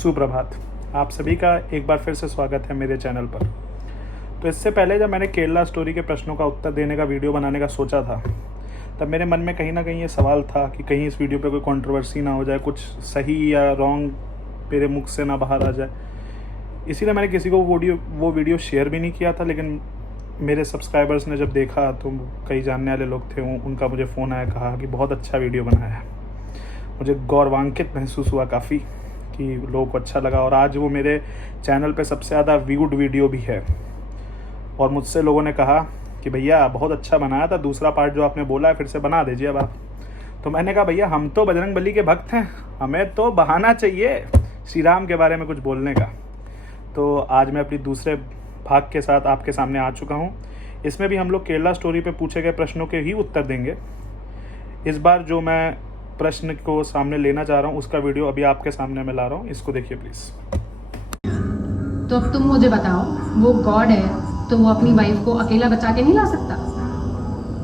सुप्रभात। आप सभी का एक बार फिर से स्वागत है मेरे चैनल पर। तो इससे पहले जब मैंने केरला स्टोरी के प्रश्नों का उत्तर देने का वीडियो बनाने का सोचा था, तब मेरे मन में कहीं ना कहीं ये सवाल था कि कहीं इस वीडियो पे कोई कंट्रोवर्सी ना हो जाए, कुछ सही या रॉन्ग मेरे मुख से ना बाहर आ जाए। इसीलिए मैंने किसी को वो वीडियो शेयर भी नहीं किया था। लेकिन मेरे सब्सक्राइबर्स ने जब देखा तो कई जानने वाले लोग थे, उनका मुझे फ़ोन आया, कहा कि बहुत अच्छा वीडियो बनाया है। मुझे गौरवान्वित महसूस हुआ काफ़ी कि लोगों को अच्छा लगा। और आज वो मेरे चैनल पे सबसे ज़्यादा व्यूड वीडियो भी है। और मुझसे लोगों ने कहा कि भैया बहुत अच्छा बनाया था, दूसरा पार्ट जो आपने बोला है फिर से बना दीजिए अब आप। तो मैंने कहा भैया हम तो बजरंग बली के भक्त हैं, हमें तो बहाना चाहिए श्री राम के बारे में कुछ बोलने का। तो आज मैं अपनी दूसरे भाग के साथ आपके सामने आ चुका हूँ। इसमें भी हम लोग केरला स्टोरी पे पूछे गए प्रश्नों के ही उत्तर देंगे। इस बार जो मैं प्रश्न को सामने लेना चाह रहा हूँ उसका वीडियो अभी आपके सामने मैं ला रहा हूँ, इसको देखिए प्लीज़। तो अब तुम मुझे बताओ, वो गॉड है तो वो अपनी वाइफ को अकेला बचा के नहीं ला सकता?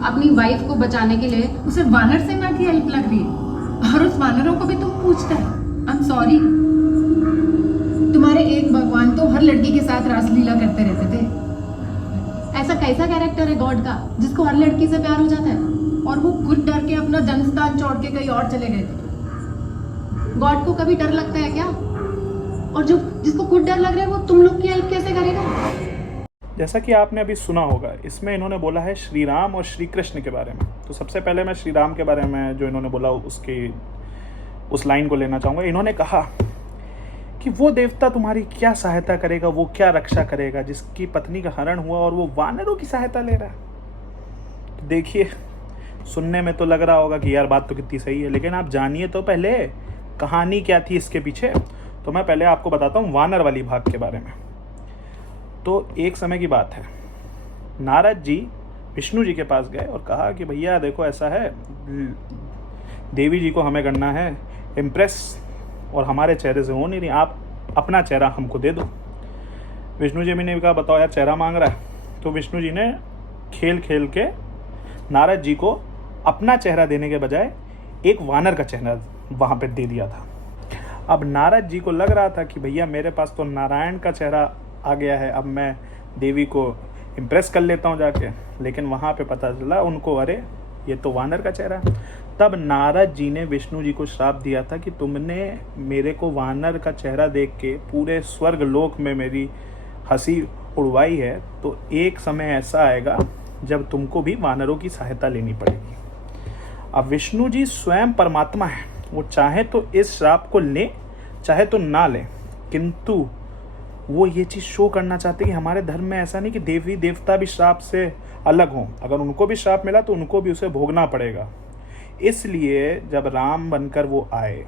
अपनी वाइफ को बचाने के लिए उसे वानर सेना की हेल्प लग रही है और उस वानरों को भी तुम पूछते हैं। आई एम सॉरी, तुम्हारे एक भगवान तो हर लड़की के साथ रासलीला करते रहते थे। ऐसा कैसा कैरेक्टर है गॉड का जिसको हर लड़की से प्यार हो जाता है? और वो खुद डर के अपना जन्मस्थान छोड़ के कहीं और चले गए थे। गॉड को कभी डर लगता है क्या? और जो जिसको खुद डर लग रहा है वो तुम लोग की हेल्प कैसे करेगा? जैसा कि आपने अभी सुना होगा, इसमें इन्होंने बोला है श्री राम और श्री कृष्ण के बारे में। तो सबसे पहले मैं श्री राम के बारे में जो इन्होंने बोला उस लाइन को लेना चाहूँगा। इन्होंने कहा कि वो देवता तुम्हारी क्या सहायता करेगा, वो क्या रक्षा करेगा जिसकी पत्नी का हरण हुआ और वो वानरों की सहायता ले रहा है। तो देखिए, सुनने में तो लग रहा होगा कि यार बात तो कितनी सही है, लेकिन आप जानिए तो पहले कहानी क्या थी इसके पीछे। तो मैं पहले आपको बताता हूँ वानर वाली भाग के बारे में। तो एक समय की बात है, नारद जी विष्णु जी के पास गए और कहा कि भैया देखो ऐसा है, देवी जी को हमें करना है इम्प्रेस और हमारे चेहरे से हो नहीं रही, आप अपना चेहरा हमको दे दो। विष्णु जी ने कहा बताओ यार चेहरा मांग रहा है। तो विष्णु जी ने खेल खेल के नारद जी को अपना चेहरा देने के बजाय एक वानर का चेहरा वहाँ पे दे दिया था। अब नारद जी को लग रहा था कि भैया मेरे पास तो नारायण का चेहरा आ गया है, अब मैं देवी को इम्प्रेस कर लेता हूँ जाके। लेकिन वहाँ पे पता चला उनको, अरे ये तो वानर का चेहरा है। तब नारद जी ने विष्णु जी को श्राप दिया था कि तुमने मेरे को वानर का चेहरा देख के पूरे स्वर्ग लोक में मेरी हंसी उड़वाई है, तो एक समय ऐसा आएगा जब तुमको भी वानरों की सहायता लेनी पड़ेगी। अब विष्णु जी स्वयं परमात्मा है, वो चाहे तो इस श्राप को ले चाहे तो ना ले, किंतु वो ये चीज़ शो करना चाहते कि हमारे धर्म में ऐसा नहीं कि देवी देवता भी श्राप से अलग हों, अगर उनको भी श्राप मिला तो उनको भी उसे भोगना पड़ेगा। इसलिए जब राम बनकर वो आए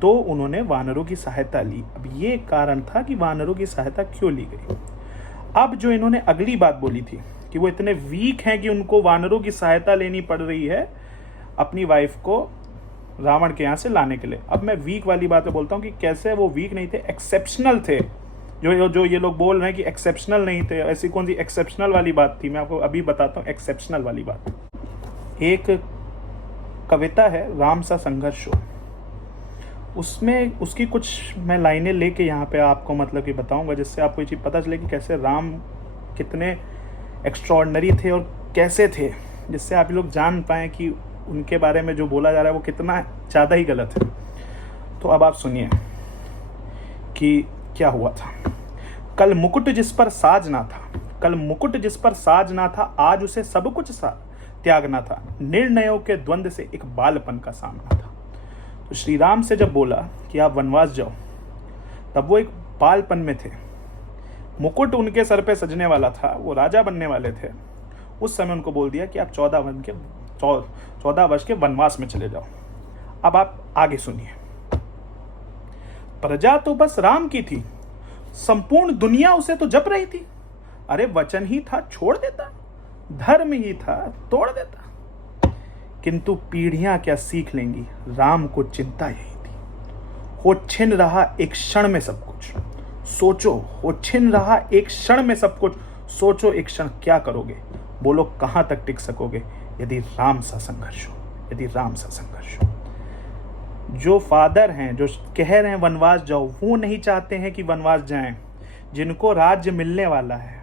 तो उन्होंने वानरों की सहायता ली। अब ये कारण था कि वानरों की सहायता क्यों ली गई। अब जो इन्होंने अगली बात बोली थी कि वो इतने वीक हैं कि उनको वानरों की सहायता लेनी पड़ रही है अपनी वाइफ को रावण के यहाँ से लाने के लिए। अब मैं वीक वाली बातें बोलता हूँ कि कैसे वो वीक नहीं थे, एक्सेप्शनल थे। जो ये लोग बोल रहे हैं कि एक्सेप्शनल नहीं थे, ऐसी कौन सी एक्सेप्शनल वाली बात थी, मैं आपको अभी बताता हूँ एक्सेप्शनल वाली बात। एक कविता है राम सा संघर्ष हो, उसमें उसकी कुछ मैं लाइनें लेके यहाँ पे आपको मतलब कि बताऊँगा, जिससे आपको ये चीज़ पता चले कि कैसे राम कितने एक्स्ट्रॉर्डनरी थे और कैसे थे, जिससे आप लोग जान पाएँ कि उनके बारे में जो बोला जा रहा है वो कितना ज़्यादा ही गलत है। तो अब आप सुनिए कि क्या हुआ था। कल मुकुट जिस पर साज ना था, कल मुकुट जिस पर साज ना था, आज उसे सब कुछ सा त्यागना था। निर्णयों के द्वंद्व से एक बालपन का सामना था। तो श्री राम से जब बोला कि आप वनवास जाओ, तब वो एक बालपन में थे। मुकुट उनके सर पे सजने वाला था, वो राजा बनने वाले थे। उस समय उनको बोल दिया कि आप 14 वर्ष के वनवास में चले जाओ। अब आप आगे सुनिए। प्रजा तो बस राम की थी, संपूर्ण दुनिया उसे तो जप रही थी। अरे वचन ही था छोड़ देता, धर्म ही था तोड़ देता। किंतु पीढ़ियां क्या सीख लेंगी, राम को चिंता यही थी। हो छिन रहा एक क्षण में सब कुछ, सोचो। हो छिन रहा एक क्षण में सब कुछ, सोचो एक क्षण क्या करोगे। बोलो कहां तक टिक सकोगे यदि राम सा संघर्ष हो, यदि राम सा संघर्ष हो। जो फादर हैं, जो कह रहे हैं वनवास जाओ, वो नहीं चाहते हैं कि वनवास जाएं। जिनको राज्य मिलने वाला है,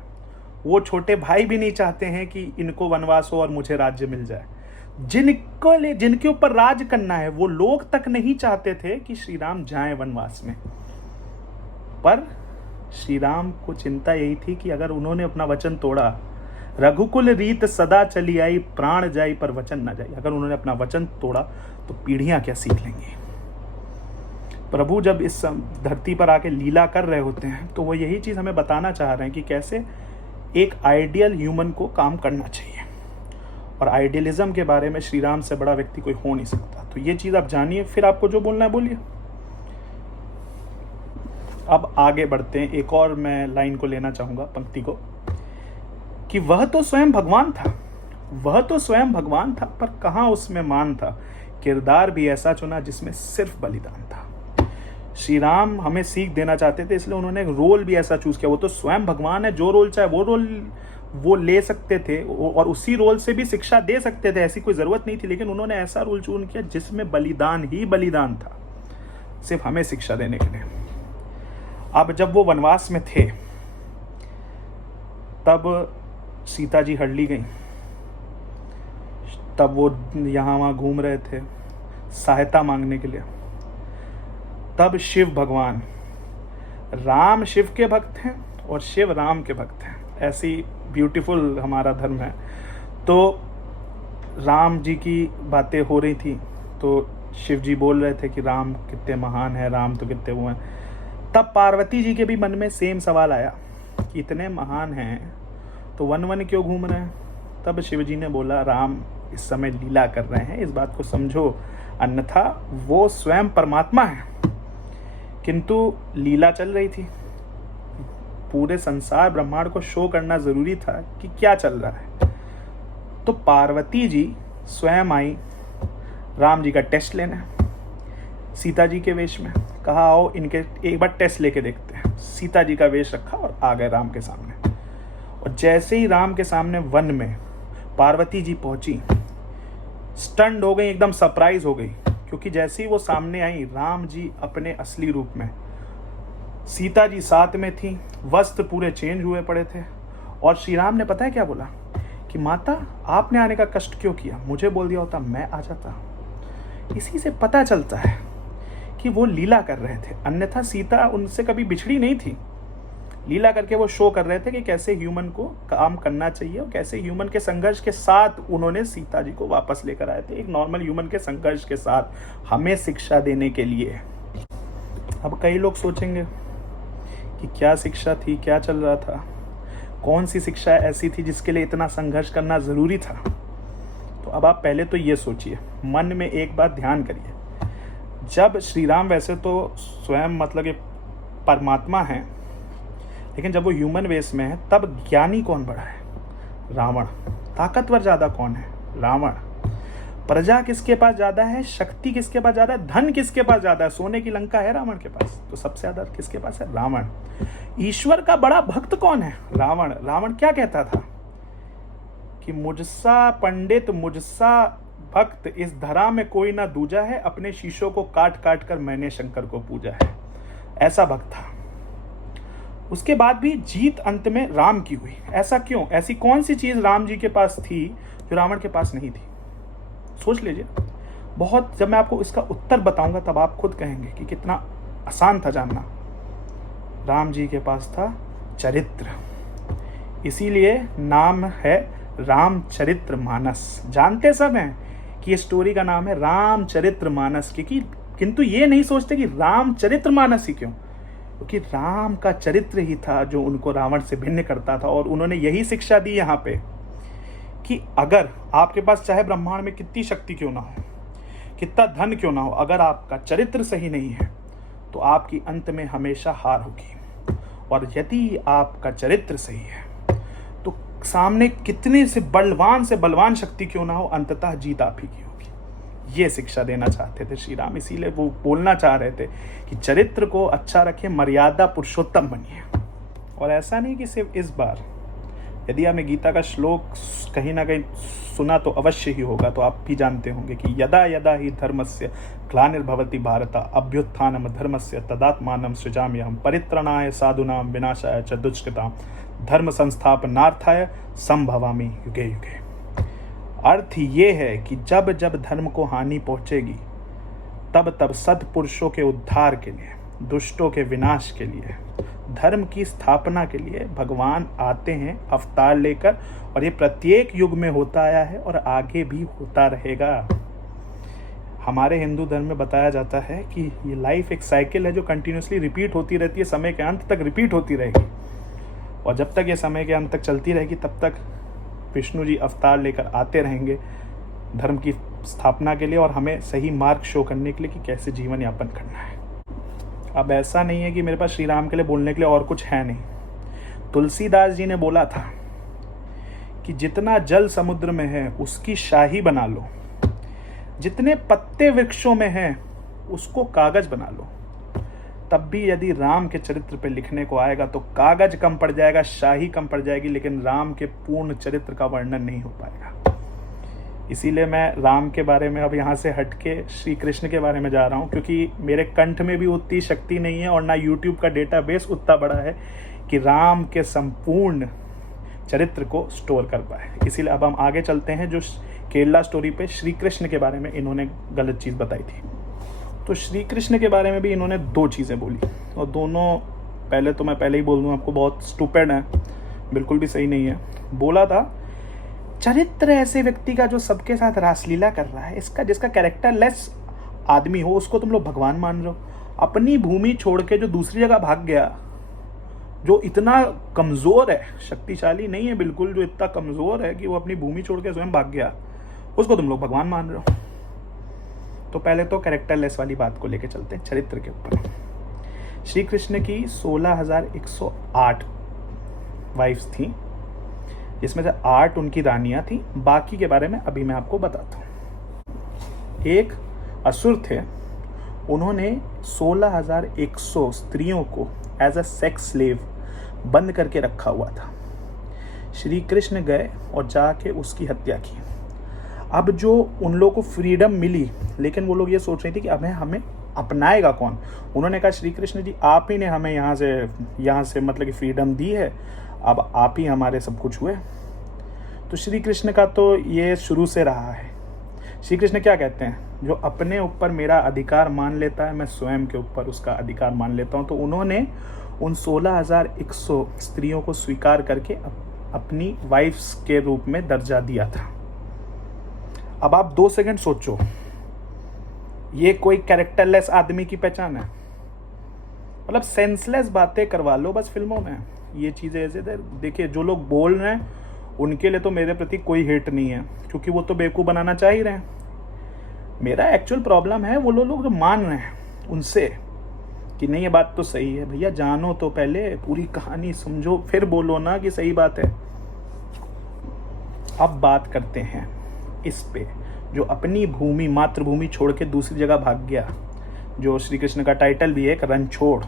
वो छोटे भाई भी नहीं चाहते हैं कि इनको वनवास हो और मुझे राज्य मिल जाए। जिनके ऊपर राज करना है, वो लोग तक नहीं चाहते थे कि श्री राम जाएं वनवास में। पर श्री राम को चिंता यही थी कि अगर उन्होंने अपना वचन तोड़ा, रघुकुल रीत सदा चली आई, प्राण जाई पर वचन न जाई। अगर उन्होंने अपना वचन तोड़ा तो पीढ़ियां क्या सीख लेंगी। प्रभु जब इस धरती पर आके लीला कर रहे होते हैं तो वो यही चीज हमें बताना चाह रहे हैं कि कैसे एक आइडियल ह्यूमन को काम करना चाहिए। और आइडियलिज्म के बारे में श्री राम से बड़ा व्यक्ति कोई हो नहीं सकता। तो ये चीज आप जानिए, फिर आपको जो बोलना है बोलिए। अब आगे बढ़ते हैं। एक और मैं लाइन को लेना चाहूंगा, पंक्ति को, कि वह तो स्वयं भगवान था, वह तो स्वयं भगवान था, पर कहाँ उसमें मान था। किरदार भी ऐसा चुना जिसमें सिर्फ बलिदान था। श्री राम हमें सीख देना चाहते थे, इसलिए उन्होंने एक रोल भी ऐसा चूज किया। वो तो स्वयं भगवान है, जो रोल चाहे वो रोल वो ले सकते थे और उसी रोल से भी शिक्षा दे सकते थे, ऐसी कोई जरूरत नहीं थी। लेकिन उन्होंने ऐसा रोल चुन किया जिसमें बलिदान ही बलिदान था, सिर्फ हमें शिक्षा देने के लिए। अब जब वो वनवास में थे तब सीता जी हड़ली गई, तब वो यहाँ वहाँ घूम रहे थे सहायता मांगने के लिए। तब शिव भगवान, राम शिव के भक्त हैं और शिव राम के भक्त हैं। ऐसी ब्यूटीफुल हमारा धर्म है। तो राम जी की बातें हो रही थी तो शिव जी बोल रहे थे कि राम कितने महान है, राम तो कितने वो हैं। तब पार्वती जी के भी मन में सेम सवाल आया कि इतने महान हैं तो वन वन क्यों घूम रहे हैं। तब शिव जी ने बोला, राम इस समय लीला कर रहे हैं, इस बात को समझो, अन्यथा वो स्वयं परमात्मा है। किंतु लीला चल रही थी, पूरे संसार ब्रह्मांड को शो करना जरूरी था कि क्या चल रहा है। तो पार्वती जी स्वयं आई राम जी का टेस्ट लेने, सीता जी के वेश में। कहा आओ इनके एक बार टेस्ट लेके देखते हैं। सीता जी का वेश रखा और आ गए राम के सामने। और जैसे ही राम के सामने वन में पार्वती जी पहुंची, स्टन्ड हो गई, एकदम सरप्राइज हो गई, क्योंकि जैसे ही वो सामने आई, राम जी अपने असली रूप में, सीता जी साथ में थी, वस्त्र पूरे चेंज हुए पड़े थे। और श्री राम ने पता है क्या बोला कि माता आपने आने का कष्ट क्यों किया, मुझे बोल दिया होता मैं आ जाता। इसी से पता चलता है कि वो लीला कर रहे थे, अन्यथा सीता उनसे कभी बिछड़ी नहीं थी। लीला करके वो शो कर रहे थे कि कैसे ह्यूमन को काम करना चाहिए और कैसे ह्यूमन के संघर्ष के साथ उन्होंने सीता जी को वापस लेकर आए थे, एक नॉर्मल ह्यूमन के संघर्ष के साथ हमें शिक्षा देने के लिए। अब कई लोग सोचेंगे कि क्या शिक्षा थी, क्या चल रहा था, कौन सी शिक्षा ऐसी थी जिसके लिए इतना संघर्ष करना जरूरी था। तो अब आप पहले तो ये सोचिए, मन में एक बात ध्यान करिए। जब श्री राम वैसे तो स्वयं मतलब ये परमात्मा हैं, लेकिन जब वो ह्यूमन वेश में है तब ज्ञानी कौन बड़ा है, रावण। ताकतवर ज्यादा कौन है, रावण। प्रजा किसके पास ज्यादा है, शक्ति किसके पास ज्यादा है, धन किसके पास ज्यादा है, सोने की लंका है रावण के पास, तो सबसे ज्यादा किसके पास है, रावण। ईश्वर का बड़ा भक्त कौन है, रावण। रावण क्या कहता था कि मुझसा पंडित मुझसा भक्त इस धरा में कोई ना दूजा है, अपने शीशों को काट काट कर मैंने शंकर को पूजा है। ऐसा भक्त था। उसके बाद भी जीत अंत में राम की हुई। ऐसा क्यों, ऐसी कौन सी चीज राम जी के पास थी जो रावण के पास नहीं थी, सोच लीजिए। बहुत, जब मैं आपको इसका उत्तर बताऊंगा तब आप खुद कहेंगे कि कितना आसान था जानना। राम जी के पास था चरित्र, इसीलिए नाम है रामचरित्र मानस। जानते सब हैं कि ये स्टोरी का नाम है रामचरित्र मानस, क्योंकि किंतु ये नहीं सोचते कि रामचरित्र मानस ही क्यों, क्योंकि राम का चरित्र ही था जो उनको रावण से भिन्न करता था। और उन्होंने यही शिक्षा दी यहाँ पे कि अगर आपके पास चाहे ब्रह्मांड में कितनी शक्ति क्यों ना हो, कितना धन क्यों ना हो, अगर आपका चरित्र सही नहीं है तो आपकी अंत में हमेशा हार होगी। और यदि आपका चरित्र सही है तो सामने कितने से बलवान शक्ति क्यों ना हो, अंततः जीत आप ही की होगी। ये शिक्षा देना चाहते थे श्री राम। इसीलिए वो बोलना चाह रहे थे कि चरित्र को अच्छा रखें, मर्यादा पुरुषोत्तम बनिए। और ऐसा नहीं कि सिर्फ इस बार, यदि हमें गीता का श्लोक कहीं ना कहीं सुना तो अवश्य ही होगा, तो आप भी जानते होंगे कि यदा यदा ही धर्मस्य ग्लानिर्भवति भारत अभ्युत्थानम धर्मस्य तदात्मानं सृजाम्यहम् परित्राणाय साधूनां विनाशाय च दुष्कृतां धर्म संस्थापनार्थाय संभवामि युगे युगे। अर्थ ये है कि जब जब धर्म को हानि पहुंचेगी तब तब सत्पुरुषों के उद्धार के लिए, दुष्टों के विनाश के लिए, धर्म की स्थापना के लिए भगवान आते हैं अवतार लेकर, और ये प्रत्येक युग में होता आया है और आगे भी होता रहेगा। हमारे हिंदू धर्म में बताया जाता है कि ये लाइफ एक साइकिल है जो कंटिन्यूसली रिपीट होती रहती है, समय के अंत तक रिपीट होती रहेगी, और जब तक ये समय के अंत तक चलती रहेगी तब तक विष्णु जी अवतार लेकर आते रहेंगे धर्म की स्थापना के लिए और हमें सही मार्ग शो करने के लिए कि कैसे जीवन यापन करना है। अब ऐसा नहीं है कि मेरे पास श्री राम के लिए बोलने के लिए और कुछ है नहीं। तुलसीदास जी ने बोला था कि जितना जल समुद्र में है उसकी शाही बना लो, जितने पत्ते वृक्षों में हैं उसको कागज बना लो। तब भी यदि राम के चरित्र पे लिखने को आएगा तो कागज कम पड़ जाएगा, शाही कम पड़ जाएगी, लेकिन राम के पूर्ण चरित्र का वर्णन नहीं हो पाएगा। इसीलिए मैं राम के बारे में अब यहाँ से हटके श्री कृष्ण के बारे में जा रहा हूँ, क्योंकि मेरे कंठ में भी उतनी शक्ति नहीं है और ना यूट्यूब का डेटाबेस उतना बड़ा है कि राम के संपूर्ण चरित्र को स्टोर कर पाए। इसीलिए अब हम आगे चलते हैं, जो केरला स्टोरी पे श्री कृष्ण के बारे में इन्होंने गलत चीज़ बताई थी। तो श्री कृष्ण के बारे में भी इन्होंने दो चीज़ें बोली, और दोनों पहले ही बोल दूँ आपको, बहुत स्टूपिड है, बिल्कुल भी सही नहीं है। बोला था चरित्र ऐसे व्यक्ति का जो सबके साथ रासलीला कर रहा है, इसका जिसका कैरेक्टर लेस आदमी हो उसको तुम लोग भगवान मान रहे हो। अपनी भूमि छोड़ के जो दूसरी जगह भाग गया, जो इतना कमज़ोर है, शक्तिशाली नहीं है बिल्कुल, जो इतना कमज़ोर है कि वो अपनी भूमि छोड़ के स्वयं भाग गया, उसको तुम लोग भगवान मान रहे हो। तो पहले तो कैरेक्टरलेस वाली बात को लेके चलते हैं चरित्र के ऊपर। श्री कृष्ण की 16,108 वाइफ्स थी, जिसमें से 8 उनकी रानियां थी। बाकी के बारे में अभी मैं आपको बताता हूँ। एक असुर थे, उन्होंने 16,100 स्त्रियों को एज अ सेक्स स्लेव बंद करके रखा हुआ था। श्री कृष्ण गए और जाके उसकी हत्या की। अब जो उन लोगों को फ्रीडम मिली, लेकिन वो लोग ये सोच रहे थे कि अब हमें अपनाएगा कौन। उन्होंने कहा श्री कृष्ण जी आप ही ने हमें यहाँ से मतलब कि फ्रीडम दी है, अब आप ही हमारे सब कुछ हुए। तो श्री कृष्ण का तो ये शुरू से रहा है। श्री कृष्ण क्या कहते हैं, जो अपने ऊपर मेरा अधिकार मान लेता है मैं स्वयं के ऊपर उसका अधिकार मान लेता हूँ। तो उन्होंने उन 16,100 स्त्रियों को स्वीकार करके अपनी वाइफ्स के रूप में दर्जा दिया था। अब आप 2 सेकंड सोचो, ये कोई कैरेक्टरलेस आदमी की पहचान है? मतलब सेंसलेस बातें करवा लो बस फिल्मों में, ये चीज़ें ऐसे। देखिए जो लोग बोल रहे हैं उनके लिए तो मेरे प्रति कोई हेट नहीं है, क्योंकि वो तो बेवकूफ़ बनाना चाह ही रहे हैं। मेरा एक्चुअल प्रॉब्लम है वो लोग जो मान रहे हैं उनसे कि नहीं ये बात तो सही है। भैया जानो तो पहले, पूरी कहानी समझो, फिर बोलो ना कि सही बात है। अब बात करते हैं इस पे जो अपनी भूमि, मातृभूमि छोड़ के दूसरी जगह भाग गया, जो श्री कृष्ण का टाइटल भी है एक रणछोड़।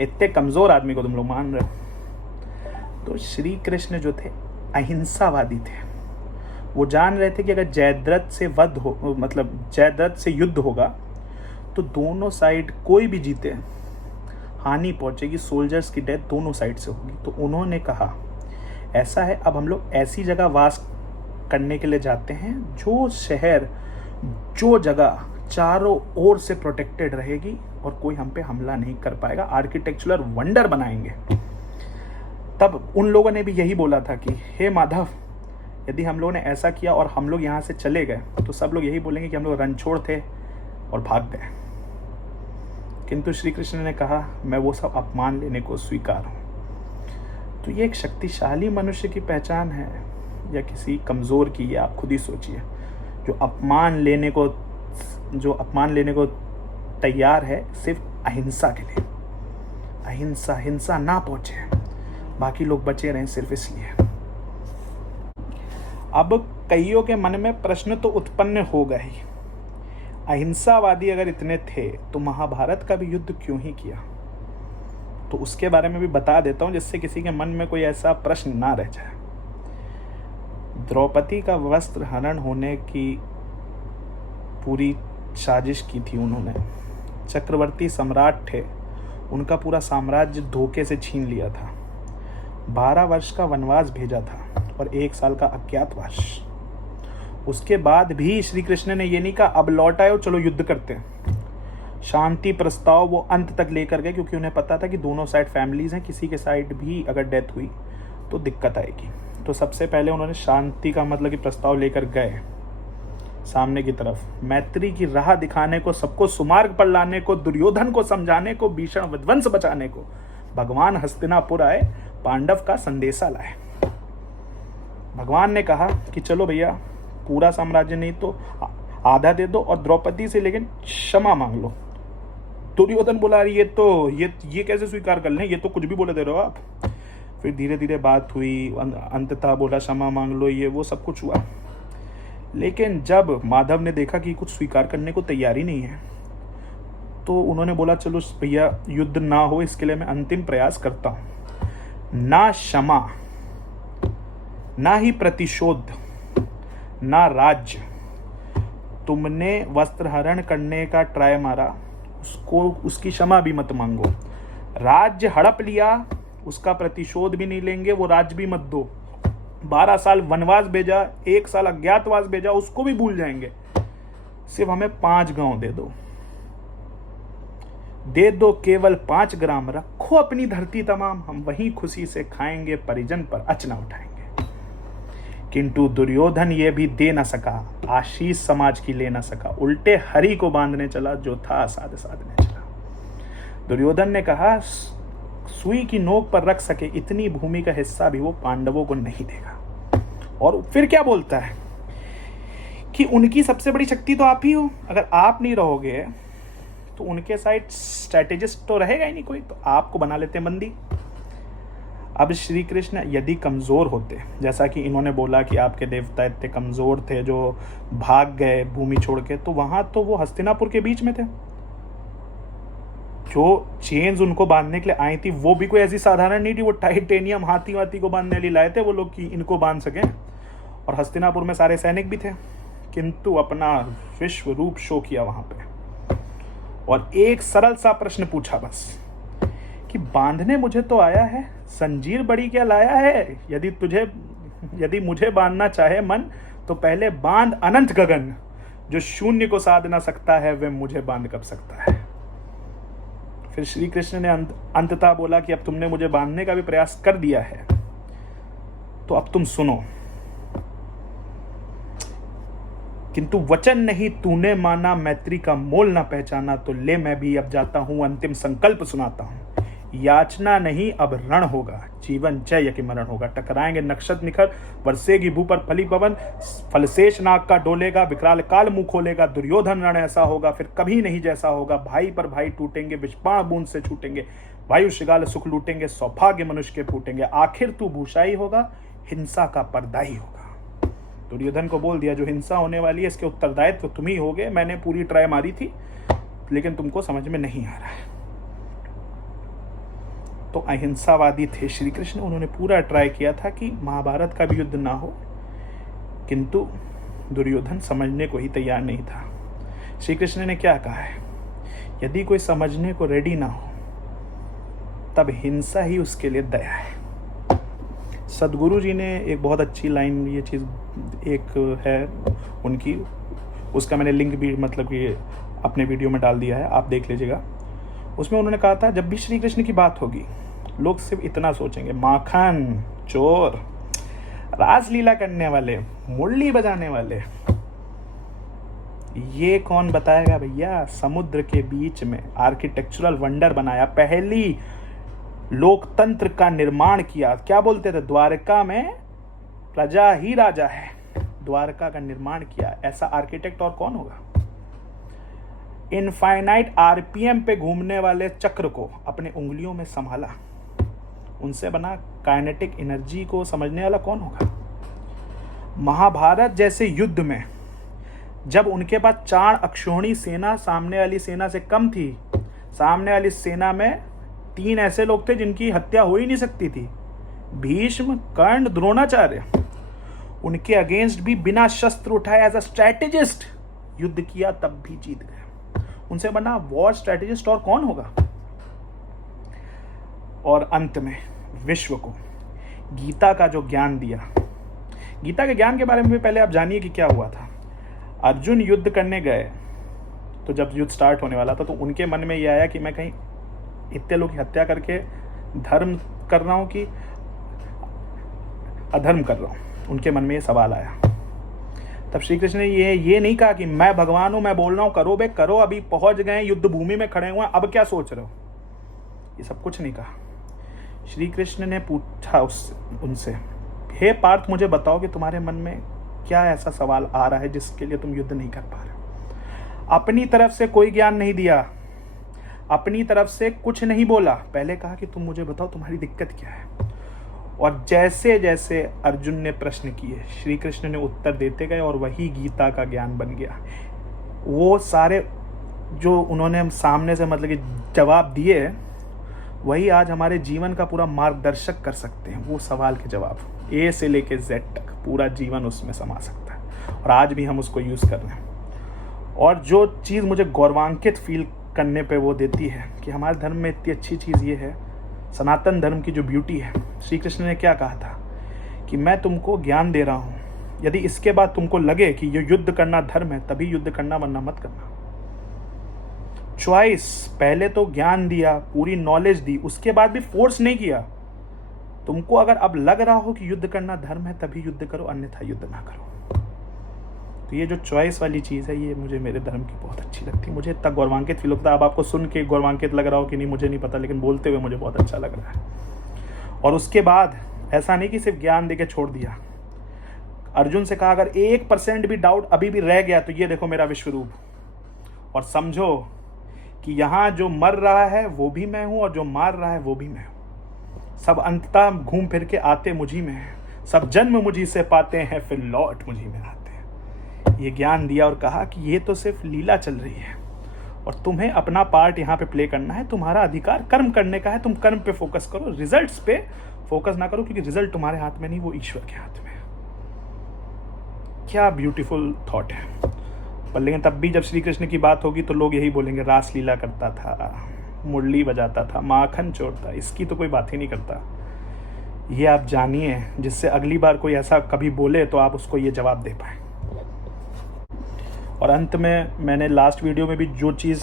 इतने कमज़ोर आदमी को तुम लोग मान रहे हो। तो श्री कृष्ण जो थे अहिंसावादी थे। वो जान रहे थे कि अगर जयद्रथ से वध हो, मतलब जयद्रथ से युद्ध होगा तो दोनों साइड कोई भी जीते हानि पहुंचेगी, सोल्जर्स की डेथ दोनों साइड से होगी। तो उन्होंने कहा ऐसा है, अब हम लोग ऐसी जगह वास करने के लिए जाते हैं जो शहर, जो जगह चारों ओर से प्रोटेक्टेड रहेगी और कोई हम पे हमला नहीं कर पाएगा। आर्किटेक्चरल वंडर बनाएंगे। तब उन लोगों ने भी यही बोला था कि हे माधव, यदि हम लोगों ने ऐसा किया और हम लोग यहाँ से चले गए तो सब लोग यही बोलेंगे कि हम लोग रणछोड़ थे और भाग गए। किंतु श्री कृष्ण ने कहा मैं वो सब अपमान लेने को स्वीकार हूँ। तो ये एक शक्तिशाली मनुष्य की पहचान है या किसी कमज़ोर की, ये आप खुद ही सोचिए। जो अपमान लेने को तैयार है सिर्फ अहिंसा के लिए। हिंसा ना पहुंचे, बाकी लोग बचे रहें सिर्फ इसलिए। अब कईयों के मन में प्रश्न तो उत्पन्न होगा ही, अहिंसावादी अगर इतने थे तो महाभारत का भी युद्ध क्यों ही किया? तो उसके बारे में भी बता देता हूँ जिससे किसी के मन में कोई ऐसा प्रश्न ना रह जाए। द्रौपदी का वस्त्र हरण होने की पूरी साजिश की थी उन्होंने। चक्रवर्ती सम्राट थे, उनका पूरा साम्राज्य धोखे से छीन लिया था। 12 वर्ष का वनवास भेजा था और 1 साल का अज्ञातवास। उसके बाद भी श्री कृष्ण ने ये नहीं कहा अब लौट आए चलो युद्ध करते हैं। शांति प्रस्ताव वो अंत तक लेकर गए, क्योंकि उन्हें पता था कि दोनों साइड फैमिलीज हैं, किसी के साइड भी अगर डेथ हुई तो दिक्कत आएगी। तो सबसे पहले उन्होंने शांति का मतलब कि प्रस्ताव लेकर गए सामने की तरफ, मैत्री की राह दिखाने को, सबको सुमार्ग पर लाने को, दुर्योधन को समझाने को, भीषण विध्वंस बचाने को भगवान हस्तिनापुर आए, पांडव का संदेशा लाए। भगवान ने कहा कि चलो भैया पूरा साम्राज्य नहीं तो आधा दे दो और द्रौपदी से लेकिन क्षमा मांग लो। दुर्योधन बोला ये कैसे स्वीकार कर लें, ये तो कुछ भी बोले दे रहे हो आप। फिर धीरे धीरे बात हुई, अंततः बोला क्षमा मांग लो, ये वो सब कुछ हुआ। लेकिन जब माधव ने देखा कि कुछ स्वीकार करने को तैयारी नहीं है, तो उन्होंने बोला चलो भैया युद्ध ना हो, इसके लिए मैं अंतिम प्रयास करता हूं। ना क्षमा, ना ही प्रतिशोध, ना राज्य। तुमने वस्त्र हरण करने का ट्राई मारा, उसकी क्षमा भी मत मांगो। राज्य हड़प लिया, उसका प्रतिशोध भी नहीं लेंगे, वो राज्य भी मत दो। 12 साल वनवास भेजा, 1 साल अज्ञातवास भेजा, उसको भी भूल जाएंगे। सिर्फ हमें 5 गांव दे दो केवल 5 ग्राम, रखो अपनी धरती तमाम, हम वहीं खुशी से खाएंगे, परिजन पर अचना उठाएंगे। किंतु दुर्योधन ये भी दे न सका, आशीष समाज की ले न सका, उल्टे हरि को बांधने चला, जो था साध साधने चला। दुर्योधन ने कहा सुई की नोक पर रख सके इतनी भूमि का हिस्सा भी वो पांडवों को नहीं देगा। और फिर क्या बोलता है कि उनकी सबसे बड़ी शक्ति तो आप ही हो, अगर आप नहीं रहोगे तो उनके साइड स्ट्रैटेजिस्ट तो रहेगा ही नहीं कोई, तो आपको बना लेते हैं बंदी। अब श्री कृष्ण यदि कमजोर होते, जैसा कि इन्होंने बोला कि आपके देवता इतने कमजोर थे जो भाग गए भूमि छोड़ के, तो वहां तो वो हस्तिनापुर के बीच में थे। जो चेन्स उनको बांधने के लिए आई थी वो भी कोई ऐसी साधारण नहीं थी, वो टाइटेनियम हाथी वाथी को बांधने वाली लाए थे वो लोग कि इनको बांध सकें। और हस्तिनापुर में सारे सैनिक भी थे, किंतु अपना विश्व रूप शो किया वहां पे और एक सरल सा प्रश्न पूछा बस कि बांधने मुझे तो आया है, संजीर बड़ी क्या लाया है? यदि मुझे बांधना चाहे मन तो पहले बांध अनंत गगन, जो शून्य को साध ना सकता है वह मुझे बांध कब सकता है। फिर श्री कृष्ण ने अंततः बोला कि अब तुमने मुझे बांधने का भी प्रयास कर दिया है, तो अब तुम सुनो। किंतु वचन नहीं तूने माना, मैत्री का मोल ना पहचाना, तो ले मैं भी अब जाता हूं, अंतिम संकल्प सुनाता हूं। याचना नहीं अब रण होगा, जीवन जय कि मरण होगा। टकराएंगे नक्षत्र निखर, बरसेगी भू पर फली पवन, फलशेष नाग का डोलेगा, विकराल काल मुंह खोलेगा। दुर्योधन रण ऐसा होगा फिर कभी नहीं जैसा होगा, भाई पर भाई टूटेंगे, विषपाण बूंद से छूटेंगे, वायु श्रृगाल सुख लूटेंगे, सौभाग्य मनुष्य के फूटेंगे। आखिर तू भूषाई होगा, हिंसा का पर्दाई होगा। दुर्योधन को बोल दिया जो हिंसा होने वाली है इसके उत्तरदायित्व तुम ही होगे, मैंने पूरी ट्राई मारी थी लेकिन तुमको समझ में नहीं आ रहा है। तो अहिंसावादी थे श्री कृष्ण, उन्होंने पूरा ट्राई किया था कि महाभारत का भी युद्ध ना हो, किंतु दुर्योधन समझने को ही तैयार नहीं था। श्री कृष्ण ने क्या कहा है, यदि कोई समझने को रेडी ना हो तब हिंसा ही उसके लिए दया है। सदगुरु जी ने एक बहुत अच्छी लाइन, ये चीज़ एक है उनकी, उसका मैंने लिंक भी मतलब कि अपने वीडियो में डाल दिया है, आप देख लीजिएगा। उसमें उन्होंने कहा था जब भी श्री कृष्ण की बात होगी लोग सिर्फ इतना सोचेंगे, माखन, चोर, रासलीला करने वाले, मुरली बजाने वाले। ये कौन बताएगा भैया? समुद्र के बीच में आर्किटेक्चरल वंडर बनाया, पहली लोकतंत्र का निर्माण किया। क्या बोलते थे, द्वारका में प्रजा ही राजा है, द्वारका का निर्माण किया। ऐसा आर्किटेक्ट और कौन होगा? इनफाइनाइट आरपीएम पे घूमने वाले चक्र को अपने उंगलियों में संभाला, उनसे बना काइनेटिक एनर्जी को समझने वाला कौन होगा? महाभारत जैसे युद्ध में जब उनके पास 4 अक्षौहिणी सेना सामने वाली सेना से कम थी, सामने वाली सेना में 3 ऐसे लोग थे जिनकी हत्या हो ही नहीं सकती थी, भीष्म, कर्ण, द्रोणाचार्य। उनके अगेंस्ट भी बिना शस्त्र उठाए एज अ स्ट्रैटेजिस्ट युद्ध किया, तब भी जीत गए। उनसे बना वॉर स्ट्रैटेजिस्ट और कौन होगा। और अंत में विश्व को गीता का जो ज्ञान दिया, गीता के ज्ञान के बारे में भी पहले आप जानिए कि क्या हुआ था। अर्जुन युद्ध करने गए तो जब युद्ध स्टार्ट होने वाला था तो उनके मन में यह आया कि मैं कहीं इतने लोग की हत्या करके धर्म कर रहा हूं कि अधर्म कर रहा हूं। उनके मन में ये सवाल आया। तब श्री कृष्ण ने ये नहीं कहा कि मैं भगवान हूं, मैं बोल रहा हूं करो बे करो, अभी पहुंच गए युद्ध भूमि में खड़े हुए, अब क्या सोच रहे हो, ये सब कुछ नहीं कहा। श्री कृष्ण ने पूछा उनसे, हे पार्थ मुझे बताओ कि तुम्हारे मन में क्या ऐसा सवाल आ रहा है जिसके लिए तुम युद्ध नहीं कर पा रहे हो। अपनी तरफ से कोई ज्ञान नहीं दिया, अपनी तरफ से कुछ नहीं बोला, पहले कहा कि तुम मुझे बताओ तुम्हारी दिक्कत क्या है। और जैसे जैसे अर्जुन ने प्रश्न किए श्री कृष्ण ने उत्तर देते गए और वही गीता का ज्ञान बन गया। वो सारे जो उन्होंने सामने से मतलब कि जवाब दिए वही आज हमारे जीवन का पूरा मार्गदर्शक कर सकते हैं। वो सवाल के जवाब ए से लेके जेड तक पूरा जीवन उसमें समा सकता है और आज भी हम उसको यूज़ कर रहे हैं। और जो चीज़ मुझे गौरवान्वित फील करने पे वो देती है कि हमारे धर्म में इतनी अच्छी चीज़ ये है, सनातन धर्म की जो ब्यूटी है। श्री कृष्ण ने क्या कहा था कि मैं तुमको ज्ञान दे रहा हूँ, यदि इसके बाद तुमको लगे कि ये युद्ध करना धर्म है तभी युद्ध करना, वरना मत करना। चॉइस, पहले तो ज्ञान दिया, पूरी नॉलेज दी, उसके बाद भी फोर्स नहीं किया। तुमको अगर अब लग रहा हो कि युद्ध करना धर्म है तभी युद्ध करो, अन्यथा युद्ध ना करो। तो ये जो चॉइस वाली चीज़ है ये मुझे मेरे धर्म की बहुत अच्छी लगती है। मुझे इतना गौरवान्वित फील होता है। अब आपको सुन के गौरवान्वित लग रहा हो कि नहीं मुझे नहीं पता, लेकिन बोलते हुए मुझे बहुत अच्छा लग रहा है। और उसके बाद ऐसा नहीं कि सिर्फ ज्ञान देके छोड़ दिया। अर्जुन से कहा अगर 1% भी डाउट अभी भी रह गया तो ये देखो मेरा विश्व रूप, और समझो कि यहाँ जो मर रहा है वो भी मैं हूँ और जो मार रहा है वो भी मैं हूँ। सब अंततः घूम फिर के आते मुझी में हैं, सब जन्म मुझी से पाते हैं फिर लौट मुझी में आते हैं। ये ज्ञान दिया और कहा कि ये तो सिर्फ लीला चल रही है और तुम्हें अपना पार्ट यहाँ पे प्ले करना है। तुम्हारा अधिकार कर्म करने का है, तुम कर्म पे फोकस करो, रिजल्ट्स पे फोकस ना करो, क्योंकि रिजल्ट तुम्हारे हाथ में नहीं, वो ईश्वर के हाथ में है। क्या ब्यूटीफुल थॉट है। पर लेकिन तब भी जब श्री कृष्ण की बात होगी तो लोग यही बोलेंगे रास लीला करता था, मुरली बजाता था, माखन चोरता, इसकी तो कोई बात ही नहीं करता। ये आप जानिए जिससे अगली बार कोई ऐसा कभी बोले तो आप उसको ये जवाब दे पाए। और अंत में मैंने लास्ट वीडियो में भी जो चीज़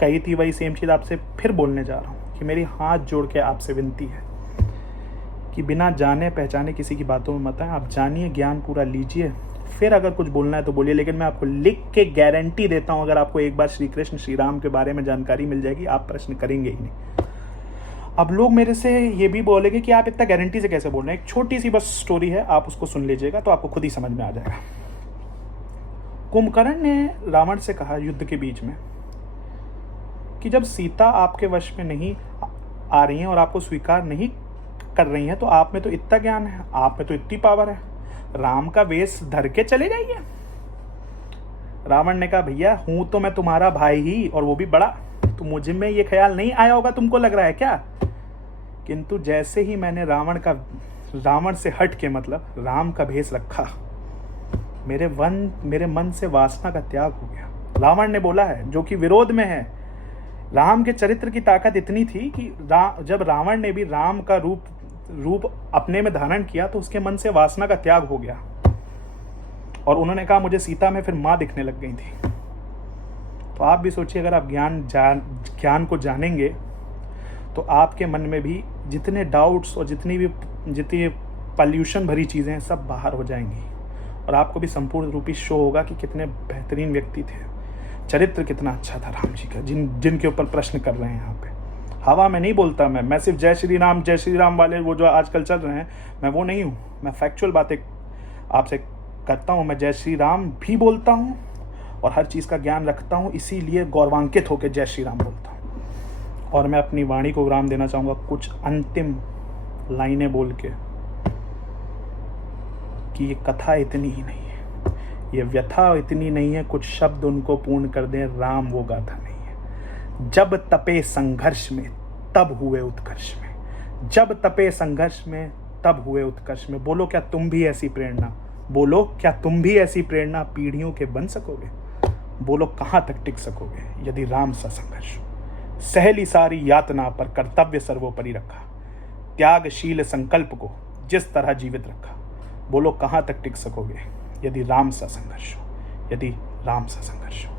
कही थी वही सेम चीज़ आपसे फिर बोलने जा रहा हूँ कि मेरी हाथ जोड़ के आपसे विनती है कि बिना जाने पहचाने किसी की बातों में मत आए। आप जानिए, ज्ञान पूरा लीजिए, फिर अगर कुछ बोलना है तो बोलिए। लेकिन मैं आपको लिख के गारंटी देता हूँ अगर आपको एक बार श्री कृष्ण श्री राम के बारे में जानकारी मिल जाएगी आप प्रश्न करेंगे ही नहीं। अब लोग मेरे से ये भी बोलेंगे कि आप इतना गारंटी से कैसे बोल रहे हैं। एक छोटी सी बस स्टोरी है, आप उसको सुन लीजिएगा तो आपको खुद ही समझ में आ जाएगा। कुंभकर्ण ने रावण से कहा युद्ध के बीच में कि जब सीता आपके वश में नहीं आ रही हैं और आपको स्वीकार नहीं कर रही हैं तो आप में तो इतना ज्ञान है, आप में तो इतनी पावर है, राम का वेश धर के चले जाइए। रावण ने कहा भैया हूं तो मैं तुम्हारा भाई ही और वो भी बड़ा, तो मुझे में ये ख्याल नहीं आया होगा, तुमको लग रहा है क्या। किंतु जैसे ही मैंने रावण से हट के मतलब राम का भेष रखा, मेरे मन से वासना का त्याग हो गया। रावण ने बोला है जो कि विरोध में है। राम के चरित्र की ताकत इतनी थी कि जब रावण ने भी राम का रूप अपने में धारण किया तो उसके मन से वासना का त्याग हो गया और उन्होंने कहा मुझे सीता में फिर माँ दिखने लग गई थी। तो आप भी सोचिए अगर आप ज्ञान को जानेंगे तो आपके मन में भी जितने डाउट्स और जितनी पॉल्यूशन भरी चीज़ें हैं सब बाहर हो जाएंगी और आपको भी संपूर्ण रूपी शो होगा कि कितने बेहतरीन व्यक्ति थे, चरित्र कितना अच्छा था राम जी का, जिनके ऊपर प्रश्न कर रहे हैं यहाँ पे। हवा में नहीं बोलता मैं सिर्फ जय श्री राम वाले वो जो आजकल चल रहे हैं, मैं वो नहीं हूँ। मैं फैक्चुअल बातें आपसे करता हूँ। मैं जय श्री राम भी बोलता हूँ और हर चीज़ का ज्ञान रखता हूँ, इसीलिए गौरवान्वित होकर जय श्री राम बोलता हूँ। और मैं अपनी वाणी को विराम देना चाहूँगा कुछ अंतिम लाइनें बोल के कि ये कथा इतनी ही नहीं है, ये व्यथा इतनी नहीं है, कुछ शब्द उनको पूर्ण कर दें, राम वो गाथा नहीं है। जब तपे संघर्ष में तब हुए उत्कर्ष में, जब तपे संघर्ष में तब हुए उत्कर्ष में। बोलो क्या तुम भी ऐसी प्रेरणा बोलो क्या तुम भी ऐसी प्रेरणा पीढ़ियों के बन सकोगे? बोलो कहाँ तक टिक सकोगे यदि राम सा संघर्ष हो? सहली सारी यातना पर कर्तव्य सर्वोपरि रखा, त्यागशील संकल्प को जिस तरह जीवित रखा। बोलो कहाँ तक टिक सकोगे यदि राम सा संघर्ष हो, यदि राम सा संघर्ष हो।